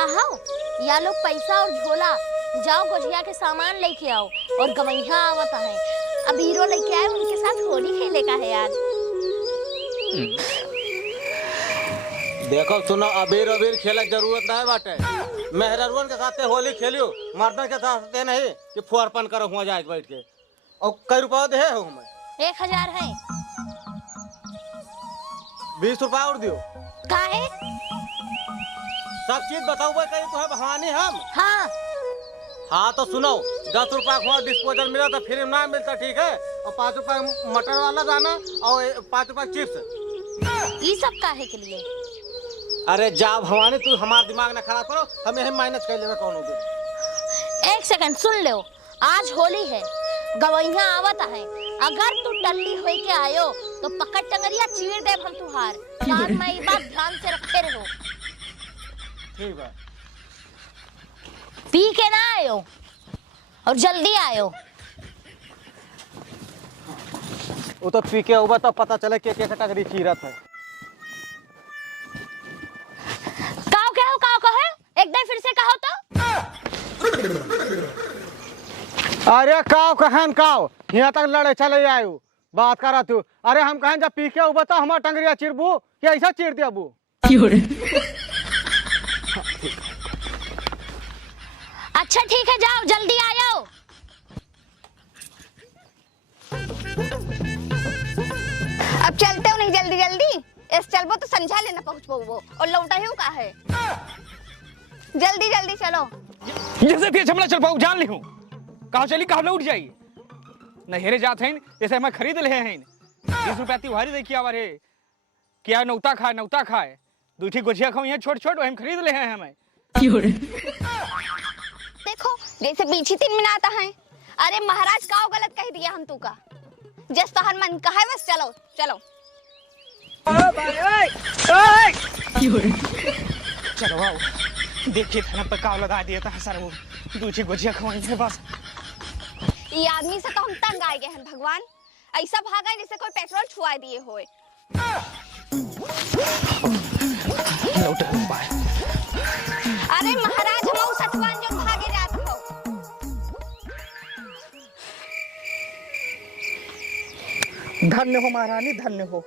कहा हो या लोग पैसा और झोला जाओ गुजिया के सामान लेके आओ और गवैया आवत है। अब हीरो लेके आए, उनके साथ होली खेले का है आज। देखो सुनो, अबीर अबीर खेले जरूरत नहीं बाटे। मेहररुन के साथ होली खेलियो, मर्दन के साथ नहीं कि फुहरपन करो हुआ जाए बैठ के। और कई रुपया दे हो हमें? 1000 है। 20 रुपया और दियो। काहे? सब चीज बताओ भाई, कहीं तो है बहानी हम। हाँ तो सुनो, 10 रुपया को डिस्पोजल मिला तो फिर ना मिलता, ठीक है? और 5 रुपया मटर वाला दाना और 5 रुपया चिप्स। ये सब काहे के लिए? अरे जा भवानी, तू हमारा दिमाग ना खराब करो, हम यही माइनस कर लेवे कौन होगी। 1 सेकंड सुन लो, आज होली है, गवैया आवत है। अगर तू टल्ली होई के आयो तो पकड़ टंगरिया चीर देब हम तुहार। बाद में ये बात ध्यान से रखे रहो। ठीक है। पी के ना आयो और जल्दी आयो। वो तो पी के होगा तो पता चले के टंगरी चीरत है। काओ है? एक बार फिर से कहो तो। अरे काव कहन काव, यहाँ तक लड़े चले आयु बात करा तू। अरे हम कहन जब पी के होगा तो हमारा टंगरिया चिरबू कि ऐसा चीर दिया बू। अच्छा ठीक है, जाओ जल्दी आयो। अब चलते हो नहीं जल्दी जल्दी? इस चलबो तो समझा लेना पहुंचबो वो और लौटा ही का है। जल्दी जल्दी चलो। जैसे भी चमला चल पाऊ जान ली हूँ। कहाँ चली कहाँ लौट जाई। नहेरे जाते हैं जैसे हमें खरीद ले हैं। 20 रुपया तिवारी देखिए आवर है। क्या नौता खाए दूठी गुजिया खाओ, यहाँ छोट हम खरीद ले हैं हमें। देखो जैसे पीछे 3 मिनट आता है। अरे महाराज का गलत कह दिया हम तू का। जस तोहर मन का है बस चलो चलो। चलो आओ, देखिए थाना पर काव लगा दिया था सर। वो दूठी गुजिया खाओ बस। ये आदमी से तो हम तंग आ गए हैं भगवान। ऐसा भागा जैसे कोई पेट्रोल छुआ दिए होए। अरे महाराज हम सचवान जो भागे जात हो। धन्य हो महारानी, धन्य हो।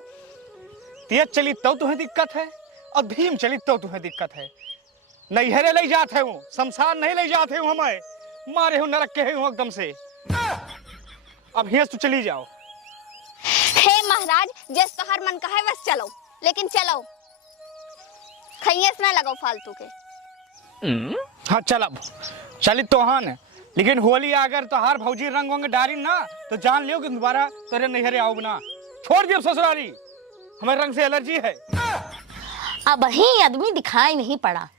तेज चली तो तुम्हें दिक्कत है और धीम चली तो तुम्हें दिक्कत है। नैहरे ले जाते हूँ, शमशान नहीं ले जाते हूँ। हमें मारे हो नरक के हूँ एकदम से। अब यहाँ तो चली जाओ। हे महाराज, जस तोहर मन का है बस चलो, लेकिन चलो खैयस ना लगाओ फालतू के। हाँ चली तो हाँ न, लेकिन होली अगर तो हार भौजी रंग वंग डारी ना तो जान लियो कि दोबारा तेरे नैहरे आओ ना। छोड़ दियो ससुरारी, हमें रंग से एलर्जी है। अब ही आदमी दिखाई नहीं पड़ा।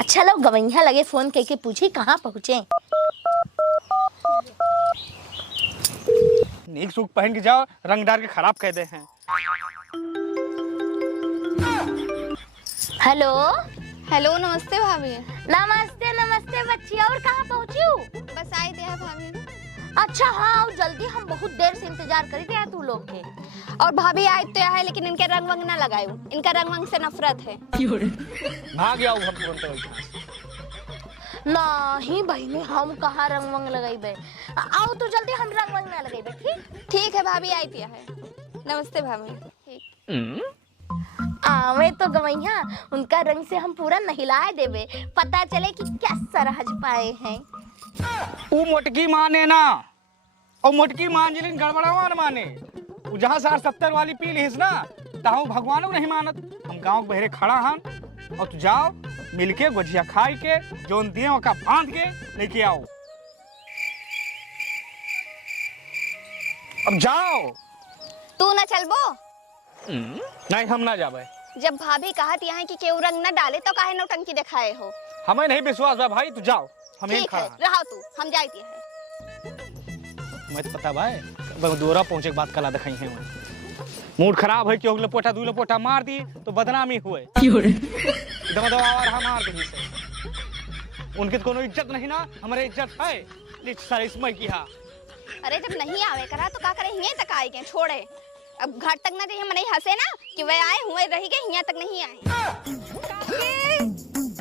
अच्छा लोग गवैया लगे फोन करके पूछी कहाँ पहुँचे। नीक सूख पहन के जाओ, रंग डाल के खराब कह दे हैं। हेलो हेलो नमस्ते भाभी। नमस्ते नमस्ते बच्ची, और कहाँ पहुँची हूँ? बस आई थे भाभी। अच्छा हाँ, और जल्दी, हम बहुत देर से इंतजार करी थे तू लोग के। और भाभी आए तो है, लेकिन इनके रंग वंग ना लगायो। इनका रंग वंग से नफरत है। भाग जाओ हम तुरंत। नहीं बहनी, हम कहाँ रंग वंग लगाई। आओ तो जल्दी, हम रंग वंग ना लगाई। ठीक है भाभी, आई थी है। नमस्ते भाभी। ठीक आवे तो गवैया, उनका रंग से हम पूरा नहिलाए देवे, पता चले कि क्या सरहज पाए हैं। वो मोटकी माने ना, और मोटकी मान जिलिन गड़बड़ावान माने। वो जहाँ 60-70 वाली पी लीस ना, ताहू भगवानों नहीं मानत। हम गांव के बहरे खड़ा हन, और तू जाओ मिलके गुजिया खाई के जोन दिए का बांध के लेके आओ। अब जाओ। तू ना चलबो? नहीं हम ना जाबे। जब भाभी कहती है कि केहू रंग न डाले तो काहे नौटंकी दिखाए हो? हमें नहीं विश्वास बा भाई, तू जाओ। हम ठीक है, रहा तू, हम जाती है। मैं तो पता भाई, दोरा पहुंचे के बाद कला दिखाई है। मूड खराब है कि लपोटा 2 लपोटा मार दी तो बदनामी हुए। मार दी से उनकी तो कोनो इज्जत नहीं ना, हमारे इज्जत है सारे इसमें की। हाँ अरे जब नहीं आवे करा तो का करे, यहीं तक आए के छोड़े। अब घर तक ना जाइए, मन हंसे ना कि वे आए हुए रही गए, यहाँ तक नहीं आए।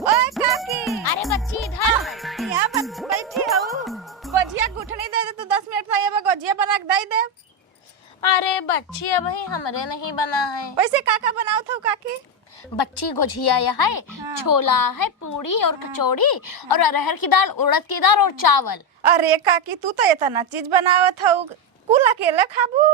ओए काकी, अरे बच्ची इधर। यहाँ पर बैठी हूँ। गोजिया गुठनी दे दे, तू 10 मिनट में ये गोजिया बना के दे दे। अरे बच्ची अभी हमरे नहीं बना है। वैसे काका बनाओ था काकी? बच्ची गुझिया है, छोला है, पूरी और कचौड़ी और अरहर की दाल, उड़द की दाल और चावल। अरे काकी तू तो इतना चीज बनावत हूँ, कुल अकेले खाबू?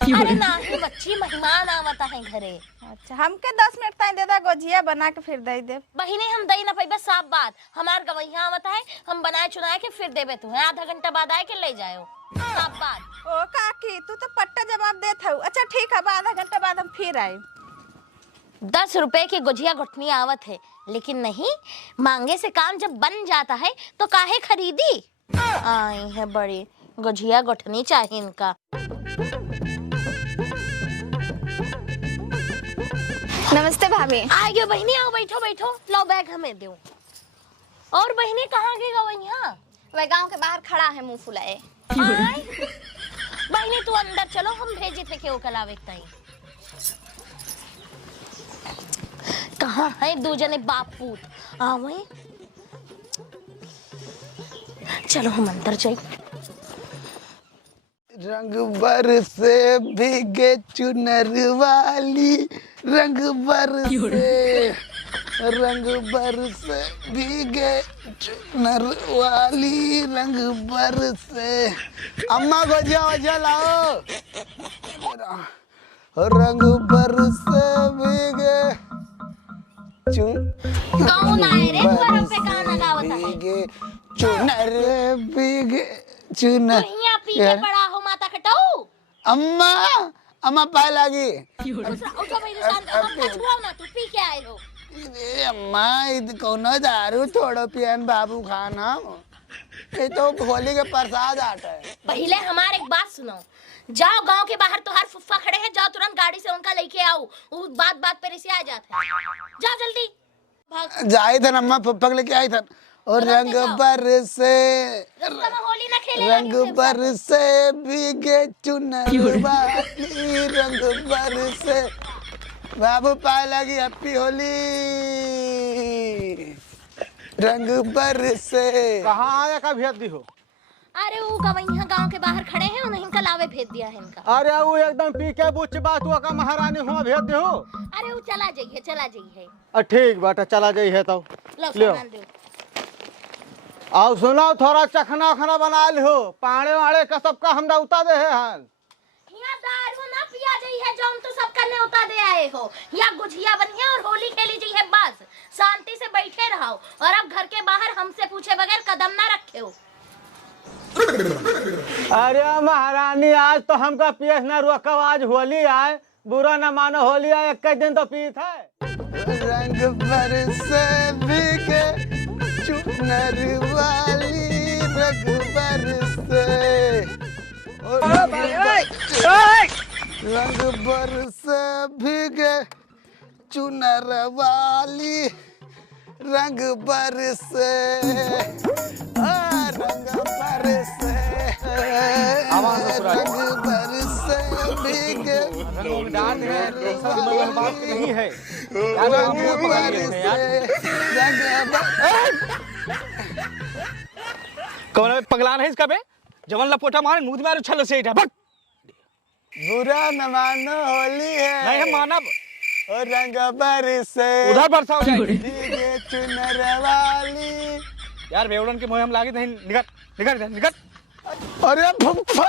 अरे नहीं बच्ची, मेहमान आवता है घरे। अच्छा, हमके 10 मिनट तक दे दे, गोजिया बना के फिर दे दे। बहिने हम दई ना पाइबे, साफ बात। हमार गवैया आवता है, हम बनाए चुनाए के फिर देबे तुम्हें, आधा घंटा बाद आए के ले जाओ, साफ बात। ओ काकी तू तो पट्टा जवाब देत हूँ। अच्छा ठीक है, आधा घंटा बाद हम फिर आए। 10 रुपए की गुझिया गुठनी आवत है, लेकिन नहीं, मांगे से काम जब बन जाता है तो काहे खरीदी। आई है बड़ी गुझिया गुठनी चाहिए इनका। नमस्ते भाभी। आ गयो बहिनी, आओ बैठो बैठो, लो बैग हमें दो। और बहिनी कहाँ गई गवैया? वह गांव के बाहर खड़ा है मुंह फुलाए। बहिनी तू अंदर चलो, हम भेजे थे के ओकलावे ताई। कहाँ है दो जने बाप पूत? आवे चलो हम अंदर जाए। रंग बरसे भीगे चुनर वाली, रंग बरसे, रंग बरसे भीगे चुनर वाली, रंग बरसे। अम्मा गोजिया वजिया लाओ। रंग बरसे भीगे कौन आए रे द्वार पे गाना गावता है? भीगे चुनर, भीगे चुनर। तू यहाँ पी के बड़ा हो माता खटाऊ। अम्मा, अम्मा पाए लागी। उठो मेरे साथ, हम खचुआओ ना, तू पी के आए हो। ए अम्मा, इत कोनो दारू थोड़ो पियन बाबू खाना। ये तो होली के प्रसाद आटा है। पहले हमारे एक बात सुनो, जाओ गांव के बाहर तोहार फुफ्फा खड़े हैं, जाओ तुरंत गाड़ी से उनका लेके आओ। वो बात बात पे रिश्ते आ जाते हैं, जाओ जल्दी भाग। जाई था अम्मा, पप्पा लेके आई था। और रंग बरसे, रास्ता में होली ना खेले। रंग बरसे भीगे चुनर वाली, रंग बरसे। बाबू पाए लगी हैप्पी होली। रंग बरसे। कहाँ आया का भेज दी हो? अरे वो गवैया गांव के बाहर खड़े हैं, उन्हें इनका लावे भेज दिया है इनका। अरे वो एकदम पी के बुच्च बात हुआ का महारानी हुआ भेज दे हो। अरे वो चला जाइए, चला जाइए। ठीक बाटा, चला जाई है तो लो लियो। सामान दो। आओ सुनो, थोड़ा चखना खाना बना लियो, पाड़े वाड़े का सबका हम उता दे हैं। यहाँ दारू ना पिया जाई है, जो हम तो सब करने उता दे आए हो। या गुझिया बनिए और होली खेली जाई है, बस शांति से बैठे रहो। और अब घर के बाहर हमसे पूछे बगैर कदम ना रखे हो। अरे महारानी, आज तो हमका पियस न रुआ, कब आज होली आए, बुरा न मानो, होली आए एक दिन तो पीत है। रंग बरसे भीगे चुनर वाली, रंग बरसे। रंग बरसे भीगे चुनर वाली, रंग बरसे, रंग बरसे, रंग बरसे भीगे नहीं है। रंग बरसे, रंग कौन पगला नहीं इसका बे? जवन लपोटा मारे मुंह में उछल से इठा बट। बुरा न मानो, होली है। नहीं हम मानब। और रंग बरसे उधर बरसा हो जाएगी। भीगे चुनर वाली। यार बेवड़न के मुंह हम लागे नहीं, निकट निकट निकट। अरे फुफ्फा,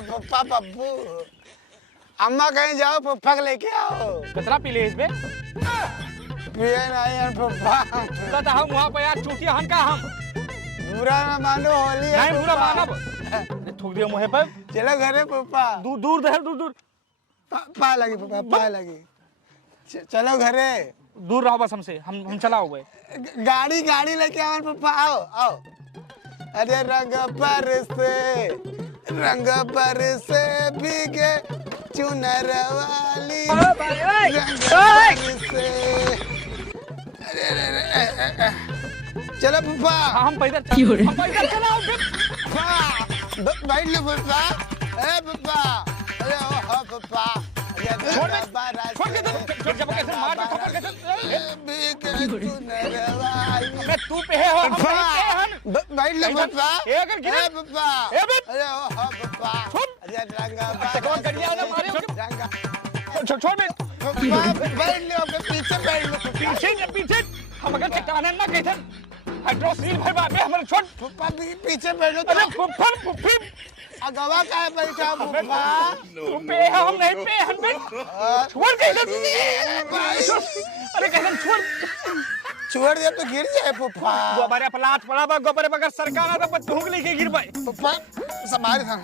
फुफ्फा पप्पू, अम्मा कहीं जाओ, फुफ्फा को लेके आओ। कितना पी ले इस बे? पिए नहीं है फुफ्फा। कहता हम वहाँ पे यार चूतिया हन का हम। बुरा न मानो, होली है। नहीं बुरा फुफ्फा। मानब। थूक दिया मुँह पे। चलो घरे फुफ्फा। दूर दूर दे, दूर दूर पा लगी फुफ्फा, पा लगी। चलो घरे। दूर रहो बस हमसे, हम चला हुए। गाड़ी गाड़ी लेके आओ फुफ्फा, आओ आओ। अरे रंग बरसे, रंग बरसे भीगे चुनर वाली, रंग बरसे। अरे चलो फुफ्फा। हम पैदल चलाओ। बैठ लो फुफ्फा। ए फुफ्फा, अरे ओ फुफ्फा, छोड़ दे, छोड़ के तो जब कैसे मार के थप्पड़ कैसे मैं तू पे है हम पे हन भाई ले पप्पा ए अगर गिरे ए पप्पा ए बे अरे ओ पप्पा अरे रंगा कौन कर लिया ना मारे रंगा छोड़ बे पप्पा बैठ ले ओके पीछे बैठ लो पीछे हम अगर चट्टान ना कहते हाइड्रोसिल भाई बाप हमारे छोड़ पप्पा पीछे बैठो अरे तो फुफर अगवा का है बैठा पप्पा तू पे है हम नहीं पे हम पे छोड़ कैसे अरे कैसे छोड़ दे तो गिर जाए पप्पा गोबरे पलाट पड़ा बा गोबरे बगर सरकार आ तो ढूंढ लेके गिर पाए पप्पा समारे संग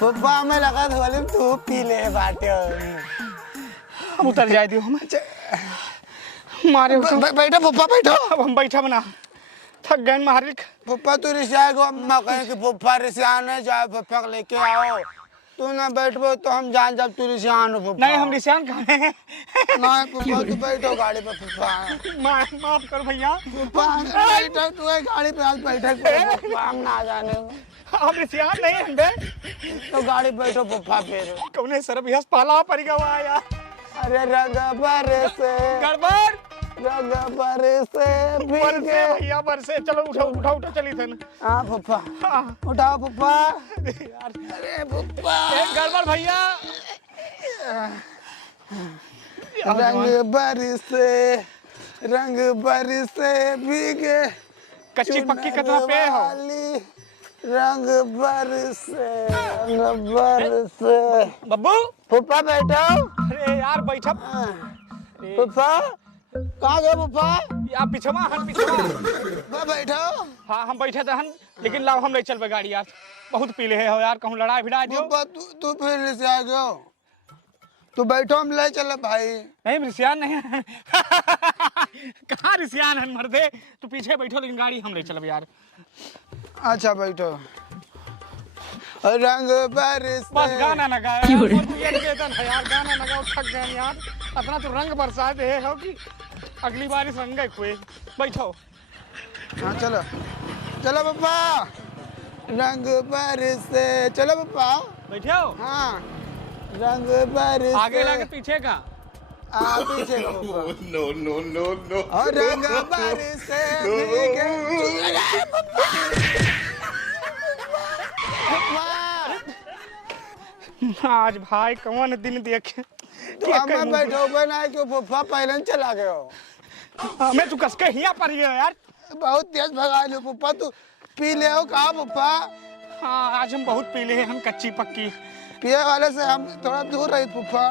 पप्पा हमें लगा धोले तू पी ले बाटे हम उतर जाए दियो हम मारे बैठो पप्पा बैठो अब हम बैठा बना थक गए मारिक पप्पा तू रिश्ता को मैं कहे कि पप्पा रिश्ता नहीं जाए पप्पा को लेके आओ तू ना बैठो तो हम जान जब तू रिश्तान हो पप्पा नहीं हम रिश्तान कहाँ हैं नहीं पप्पा तू बैठो गाड़ी पे पप्पा माफ कर भैया पप्पा बैठो तू गाड़ी पे आज बैठे पप्पा हम ना जाने हम रिश्तान नहीं हम बे तो गाड़ी बैठो पप्पा फिर कौने सर भैया पाला पड़ गया आया अरे रगबर से गड़बड़ रगबर से बर से भैया बर से चलो उठो चली थे हाँ पप्पा उठाओ पप्पा यार अरे पप्पा गड़बड़ भैया रंग बरसे भीगे कच्ची पक्की कतना पे हो रंग बरसे बब्बू पप्पा बैठो अरे यार बैठा पप्पा कहाँ गए पप्पा या पिछवा हन पिछवा पप्पा बैठो हाँ हम बैठे थे हन लेकिन लाओ हम ले चल पे गाड़ी यार बहुत पीले है हो यार कहूँ लड़ाई भिड़ा दियो पप्पा तू फिर से आ गयो तू बैठो हम ले चले भाई नहीं रिसियान नहीं कहाँ रिसियान है मर्दे तू पीछे बैठो लेकिन गाड़ी हम ले चल यार अच्छा बैठो रंग बरसे बस गाना ना गाया यार गाना ना गाओ थक गए यार अपना तो रंग बरसा दे हो कि अगली बार इस रंग कोई बैठो हाँ चलो चलो पप्पा रंग बरसे चलो पप्पा बैठो हाँ रंग बरसे आगे लगे पीछे का पीछे नो और रंग बरसे आज भाई कौन दिन देखे हमें बैठो बनाए क्यों पप्पा पहले चला गए हो मैं तू कसके हिया पर गया यार बहुत तेज भगा लो पप्पा तू पी ले हो कहा पप्पा हाँ आज हम बहुत पीले हैं हम कच्ची पक्की पिए वाले से हम थोड़ा दूर रही पप्पा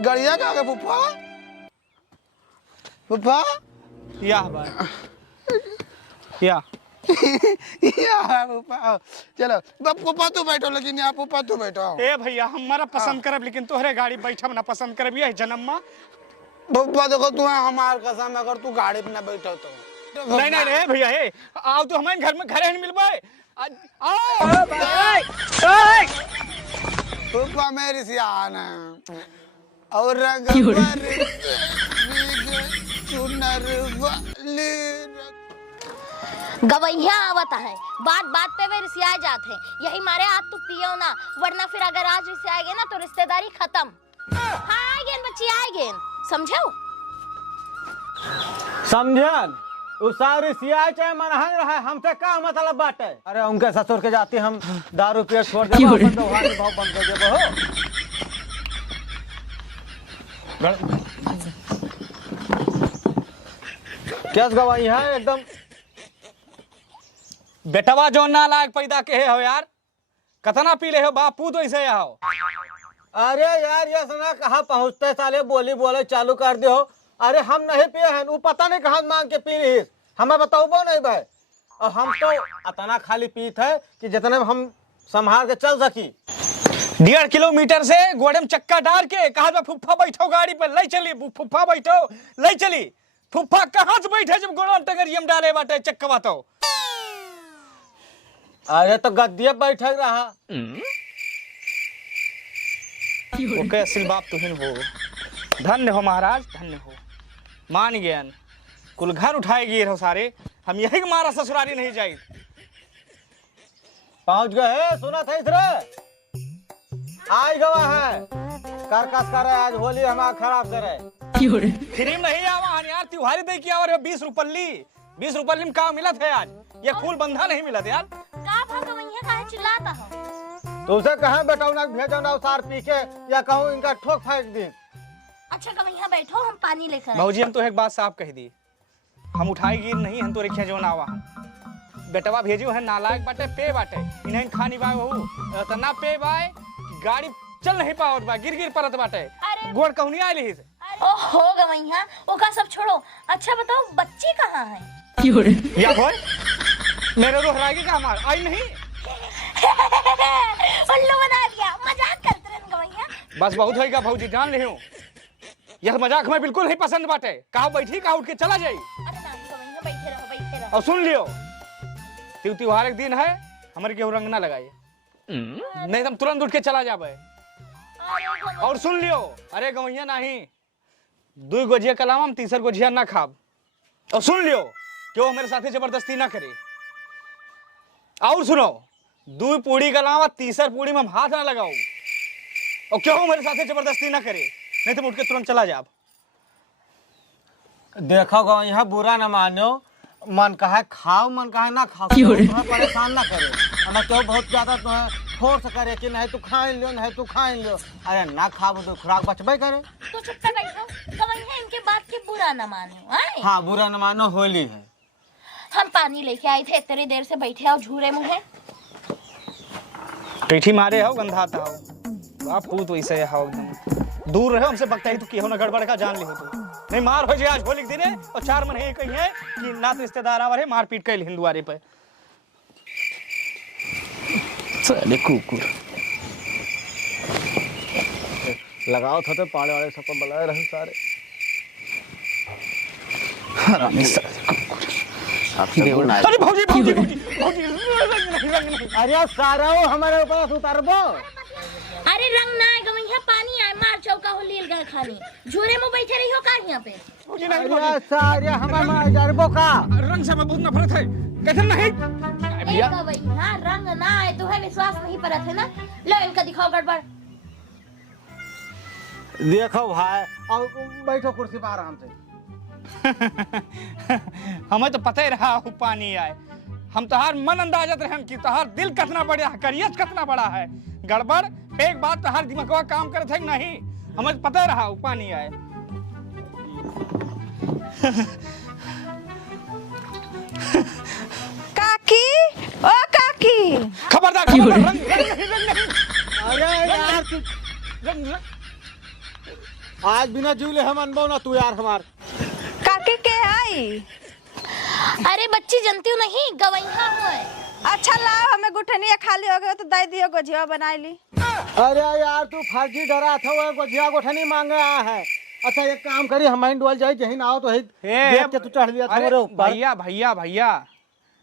गड़िया कहाँ गए पप्पा पप्पा या भाई या पप्पा चलो पप्पा तू बैठो लेकिन यहाँ पप्पा तू बैठो ए भैया हमारा पसंद करब लेकिन तोहरे गाड़ी बैठब ना पसंद करब ये जन्म में पप्पा देखो तू हमार कसम अगर तू गाड़ी पे ना बैठो तो नहीं नहीं रे भैया हे आओ तो हमारे घर में घरे नहीं मिलबे पप्पा मेरी सियान है और रंग चुनर वाली गवैया आवता है बात बात पे वे रिसिया जाते हैं यही मारे आज तू पियो ना वरना फिर अगर आज रिसियाएगे ना तो रिश्तेदारी खत्म हाँ आएगे बच्ची आएगे समझो समझन उ सारी सियाई चाहे मनहंग रहा हमसे का मतलब बात है अरे उनके ससुर के जाते हम दारू पिए छोड़ दे अपन व्यवहार भाव बंद कर देबो हो क्या गवाही है एकदम बेटवा जो ना लायक पैदा के हो यार कतना पीले हो बापू तो ऐसे हो अरे यार ये सुना कहाँ पहुँचते साले बोली बोले चालू कर दे हो अरे हम नहीं पिए हैं वो पता नहीं कहाँ मांग के पी रही हमें बताओ नहीं भाई और हम तो इतना खाली पीते है कि जितने हम संभाल के चल सकी 1.5 किलोमीटर से गोड़े में चक्का डाल के कहा फुफ्फा बैठो गाड़ी पर ले चली फुफ्फा बैठो ले चली फुफ्फा कहाँ से बैठे जब गोड़ा टंगरियम डाले बाटे चक्का बातो अरे तो गद्दिया बैठक रहा ओके असिल बाप तुहिन हो धन्य हो महाराज धन्य हो मान ज्ञान कुल घर उठाए गए हो सारे हम यही मारा ससुराली नहीं जाए पहुंच गए सुना था इधर आई गवा है करकस करे आज होली हमारा खराब करे फ्री में नहीं आवा हन यार त्योहारी दे के और 20 रुपये में का मिलत है आज ये फूल बंधा नहीं मिलत यार का भाग वहीं काहे चिल्लाता हो? तो उसे कहाँ बैठाऊना भेजो ना सार पी के या कहूँ इनका ठोक फेंक दी। अच्छा गवैया बैठो हम पानी लेकर आए। भाजी हम तो एक बात साफ कह दी हम उठाई गिर नहीं हम तो रिक्शा जो ना आवा बेटवा भेजो है नालायक बाटे पे बाटे इन्हें खानी बाय हो तना पे बाय गाड़ी चल नहीं पावत बा गिर परत बाटे अरे गोड़ कहनी आइली ही ओहो गवैया ओका सब छोड़ो। अच्छा बताओ बच्ची कहाँ है? या बोल मेरे रोह रागी का मार आई नहीं उल्लू बना दिया मजाक करते रहे गवैया। बस बहुत होएगा भौजी जान ले यह मजाक में बिल्कुल नहीं पसंद बाटे कहा बैठी कहा उठ के चला जाई। अरे नहीं गवैया बैठे रहो और सुन लियो त्योहार एक दिन है हमारे केहू रंग ना लगाई नहीं तुम तुरंत उठ के चला जाबे। और सुन लियो अरे गवैया नहीं 2 गोजिया कलाम हम तीसर गोजिया ना खाब। और सुन लियो क्यों मेरे साथी जबरदस्ती ना करे। और सुनो 2 पूड़ी का अलावा तीसर पूड़ी में हम हाथ ना लगाओ और क्यों मेरे साथ जबरदस्ती ना करे नहीं तो उठ के तुरंत चला जाओ। देखो गो यहाँ बुरा न मानो मन कहा खाओ मन कहा ना खाओ तुम्हें परेशान ना करे हमें तो बहुत ज्यादा तुम्हें फोर्स करे कि नहीं तू खा लियो नहीं तू खा लियो। अरे ना खाओ तो खुराक बचबे करे तो चुप कर बैठो गवैया इनके बात के बुरा न मानो। आए हाँ बुरा न मानो होली है। हम पानी लेके आए थे इतनी देर से बैठे और झूरे मुँहे पीठी मारे हो गंधाता हो आप पूत वैसे हो एकदम दूर रहे हमसे बकता ही तू की हो ना गड़बड़ का जान ली हो तू नहीं मार हो जाए आज होली के दिन है और 4 महीने कही है कि नात रिश्तेदार आवर है मार पीट कैल हिंदुआरे पे चले कुकुर लगाओ था तो पाले वाले सबको बुलाए रहे सारे हरामी साले कुकुर अरे भौजी भौजी भौजी भौजी रंग नहीं अरे सारा हमारे ऊपर उतारबो। अरे रंग ना है गवैया पानी आए मार चौका हो लील गए खानी झूरे में बैठे रही हो का यहाँ पे? अरे सारे हमारे डरबो का रंग से बहुत नफरत है कहते नहीं ए गवैया रंग ना आए तो है विश्वास नहीं परत है ना। लो इनका दिखाओ गड़बड़। देखो भाई और बैठो कुर्सी पर आराम से। हमें तो पता ही रहा हो पानी आए हम तोहार मन अंदाजत रहे कि तोहार दिल कितना बड़ा है करियत कितना बड़ा है गड़बड़ एक बात तोहार दिमागवा काम करत है नहीं हमें तो पता ही रहा हो पानी आए। काकी ओ काकी खबरदार खबरदार रंग नहीं अरे यार तू रंग आज बिना जूले हम अनबो ना तू यार हमार काकी के आई। अरे बच्ची जनती हूँ नहीं गवैया है। अच्छा लाओ हमें गुठनिया खाली हो गए तो दे दियो गोजिया बना ली। अरे यार तू फर्जी डरा था वो गोजिया गोठनी मांगे आया है। अच्छा एक काम करी हम डोल जाए कहीं ना आओ तो देख के तू चढ़ दिया अरे मेरे ऊपर। भैया भैया भैया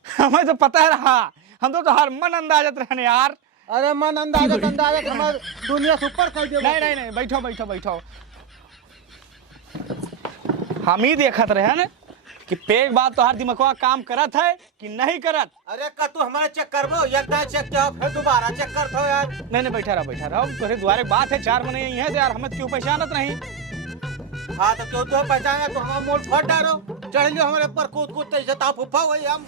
हमें तो पता है रहा हम तो तोहार मन अंदाजत रहने यार। अरे मन अंदाजत हमारे दुनिया से ऊपर कर दे। नहीं नहीं बैठो बैठो बैठो हम ही देखत रहे न कि पेग बात तोहार दिमागवा काम करत है कि नहीं करत। अरे का तू हमारे चेक करबो एक टाइम चेक किया फिर दोबारा चेक कर थो यार। नहीं बैठा रहो तोरे द्वारे बात है 4 महीने यही है तो यार हमें क्यों पहचानत नहीं। हाँ तो क्यों तो पहचाने तो हम मोल फट डालो चढ़ लियो हमारे ऊपर कूद कूद ते जता फुफा हुई हम।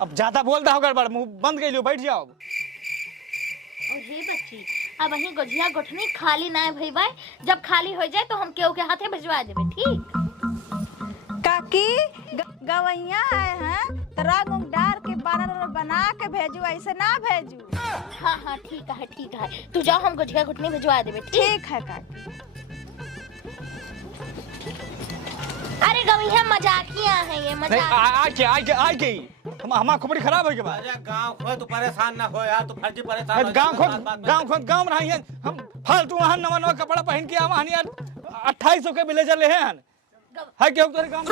अब ज्यादा बोलता हो गड़बड़ मुंह बंद कर लियो बैठ जाओ। हे बच्ची अब वहीं गोजिया गोठनी खाली ना है भाई जब खाली हो जाए तो हम केहू के हाथे भिजवा देबे ठीक। काकी गवैया आए हैं तो रंग उंग डाल के बानर बना के भेजू ऐसे ना भेजू। हाँ हाँ ठीक है तू जाओ हम गोजिया गोठनी भिजवा देबे ठीक है काकी। अरे गवैया मजाकिया है ये मजाक। आके हमारा खोपड़ी खराब है के बाद। अरे गांव खो तू परेशान ना हो यार तू फर्जी परेशान गांव में नहीं हम फालतू वहां नवा कपड़ा पहन के आवा यार 2800 के ब्लेजर ले हैं है क्यों तेरे गांव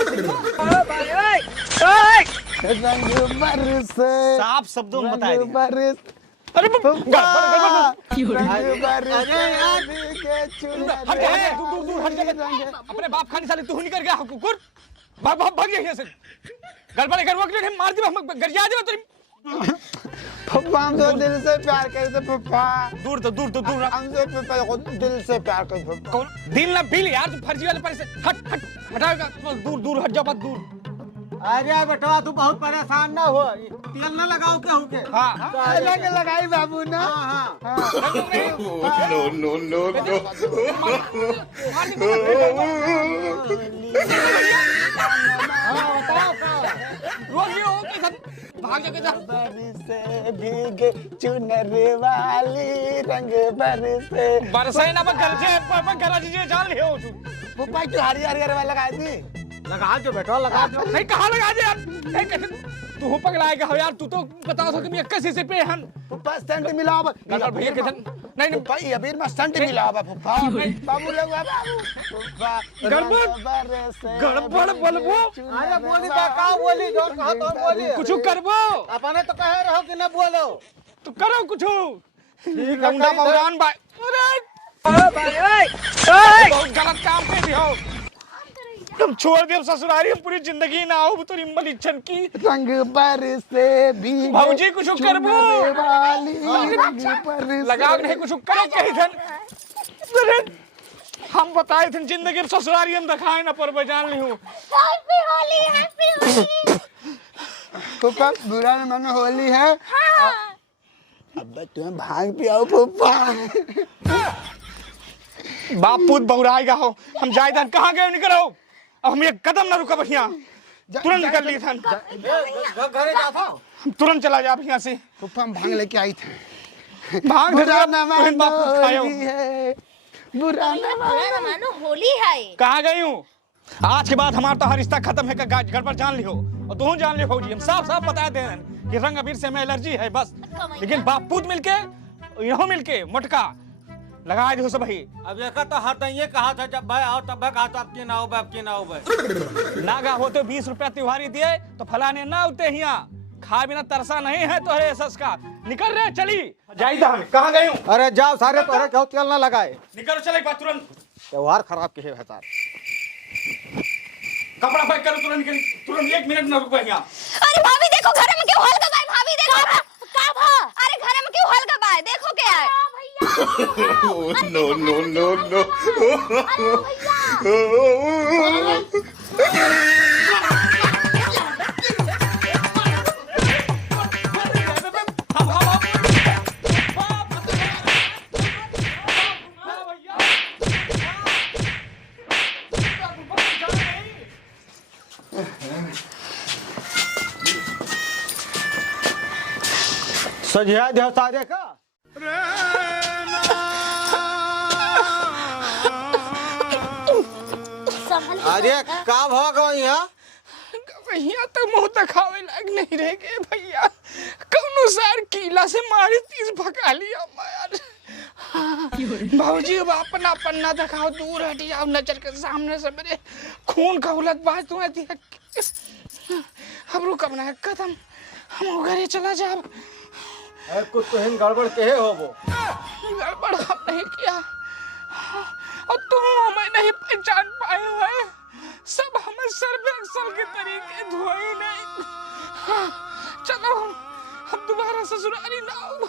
रंग बरसे साफ शब्दों में बताए रंग बरस अरे रंग बरस के चुनरी दूर हट जा अपने बाप खानी साले तू निकल गया कुकुर भाग भाग भाग यहाँ से गड़बड़ कर वक्त मार दी गरिया दे तेरी फुप्पा हमसे दिल से प्यार करते फुप्पा। दूर तो दूर तो दूर रख। हमसे फुप्पा को दिल से प्यार करते फुप्पा। कौन दिल ना बिल यार, तू फर्जी वाले पर से हट हट हटाएगा, दूर दूर हट जा, मत दूर। अरे बेटा तू बहुत परेशान ना हो, तेल ना लगाओ के होके। हाँ अलग लगाई बाबू ना। हाँ no, no, no. रोज हो के भाग जा के जा। बरसे भीगे चुनर वाली रंग बरसे। बरसाई ना गरज जे जान लियो तू। फुप्पा तू हरी हरी वाला लगाई थी। लगा जो बेटा, लगा जो। नहीं कहाँ लगा दे यार, नहीं कैसे तू पगलाएगा हो यार, तू तो बता सक मैं कैसे से पे हन। फुप्पा स्टंट मिला अब गलत भैया के नहीं फुप्पा ये अबीर में स्टंट मिला अब फुप्पा। बाबू लोग बाबू फुप्पा गड़बड़ बोलबो। अरे बोली का बोली, जो कहा तो बोली। कुछ करबो, अपने तो कह रहे हो कि ना बोलो। तू करो कुछ। लौंडा मौलान भाई, बहुत गलत काम पे भी हो तुम। छोड़ दे ससुरारी, हम पूरी जिंदगी ना हो तो रिम्बल इच्छन की रंग बरसे भीगे भौजी कुछ करबो वाली रंग बरसे। लगा नहीं कुछ करो कहीं थन। हम बताए थे जिंदगी ससुरारी हम दिखाए ना पर बजान ली हूँ। Happy Holi, happy Holi. फुप्पा बुरा न मानो, होली है। अब तुम्हें भांग पियाओ फुप्पा। बाप पूत बहुराएगा हो, हम जायदान कहाँ गए निकलो। अब हम एक कदम ना रुका भैया, तुरंत निकल लिए थे। घरे जाता हूँ। तुरंत चला जा भैया से। फुप्पा हम भांग लेके आई थे। भाग बुरा न मानो, बाप पूत खायो। होली है। बुरा न बुरा ना मानो, होली है। कहाँ गई हूँ? आज के बाद हमारा तो हर रिश्ता खत्म है। गड़बड़ जान लियो और तू जान लियो फौजी। हम साफ साफ बता दे कि रंग अबीर से हमें एलर्जी है बस। लेकिन बाप पूत मिलके यहाँ मिलके मटका लगा दो सब ही। अब एक तो हर ये कहा था जब भाई आओ तब कहा था आपकी ना हो आपकी ना हो। नागा हो तो 20 रुपया त्योहारी दिए तो फलाने ना उते हिया खा बिना तरसा नहीं है तो है सस का। निकल रहे चली जाइदा हम कहाँ गए हूँ? अरे जाओ सारे तोरे क्यों तेल ना लगाए। निकलो चले बात तुरंत। त्योहार खराब के है सार। कपड़ा पैक करो तुरंत, तुरंत 1 मिनट ना रुको यहाँ। अरे भाभी देखो घर में क्यों हल्का बाय, भाभी देखो का भा। अरे घर में क्यों हल्का बाय, देखो क्या है। No, no, no, no. सजिया दे सारे का। अरे का भाग यहाँ भैया तो मुंह दिखावे लायक नहीं रह गए भैया। कौनो सार कीला से मारी 30 भगा लिया मार। भाजी अब अपना पन्ना दिखाओ, दूर हट जाओ नजर के सामने से। मेरे खून का उलट बात तुम्हें दिया। अब रुक अपना है कदम, हम घरे चला जाओ। कुछ तो हिन गड़बड़ के हो वो। गड़बड़ हम नहीं किया और तुम हमें नहीं पहचान पाए हुए। सब हमें सर्वेक्षण के तरीके धोई नहीं। चलो हम दोबारा ससुराली ना हो।